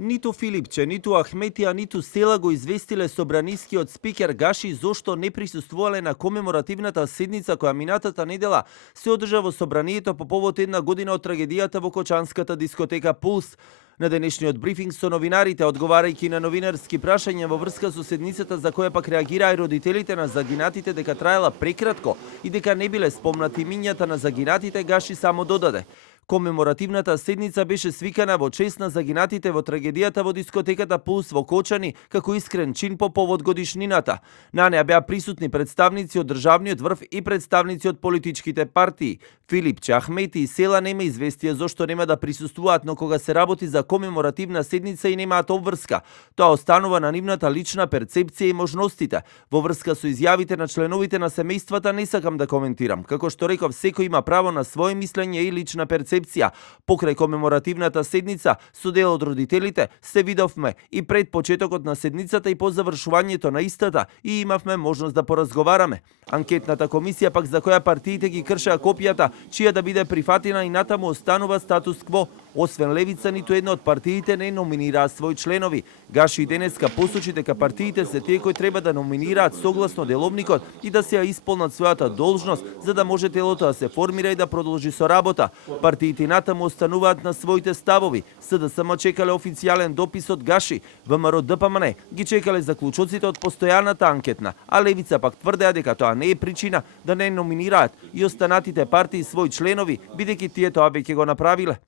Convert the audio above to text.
Ниту Филипче, ниту Ахметија, ниту Села го известиле собранискиот спикер Гаши зошто не присуствувале на комеморативната седница која минатата недела се одржа во собранието по повод една година од трагедијата во кочанската дискотека Пулс. На денешниот брифинг со новинарите, одговарајќи на новинарски прашања во врска со седницата за која пак реагираа и родителите на загинатите дека траела прекратко и дека не биле спомнати имињата на загинатите, Гаши само додаде: комеморативната седница беше свикана во чест на загинатите во трагедијата во дискотеката Пулс во Кочани како искрен чин по повод годишнината. На неа беа присутни представници од државниот врв и представници од политичките партии. Филипче, Ахмети и Села нема известија зошто нема да присуствуваат, но кога се работи за комеморативна седница и немаат обврска. Тоа останува на нивната лична перцепција и можностите. Во врска со изјавите на членовите на семејствата не сакам да коментирам. Како што реков, секој има право на свое мислење и лична перцепција. Покрај комеморативната седница, со дел од родителите, се видовме и пред почетокот на седницата и по завршувањето на истата и имавме можност да поразговараме. Анкетната комисија пак за која партиите ги кршеа копијата, чија да биде прифатена и натаму останува статус кво. Освен Левица, ниту една од партиите не номинираа своји членови. Гаши денеска посочи дека партиите се тие кои треба да номинираат согласно деловникот и да се ја исполнат својата должност, за да може телото да се формира и да продолжи со работа. Партиите натаму остануваат на своите ставови. СДСМ чекале официјален допис од Гаши. ВМРО ДПМН ги чекале заклучоците од постојаната анкетна, а Левица пак тврдеа дека тоа не е причина да не номинираат и останатите партии своји членови, бидејќи тие тоа веќе го направиле.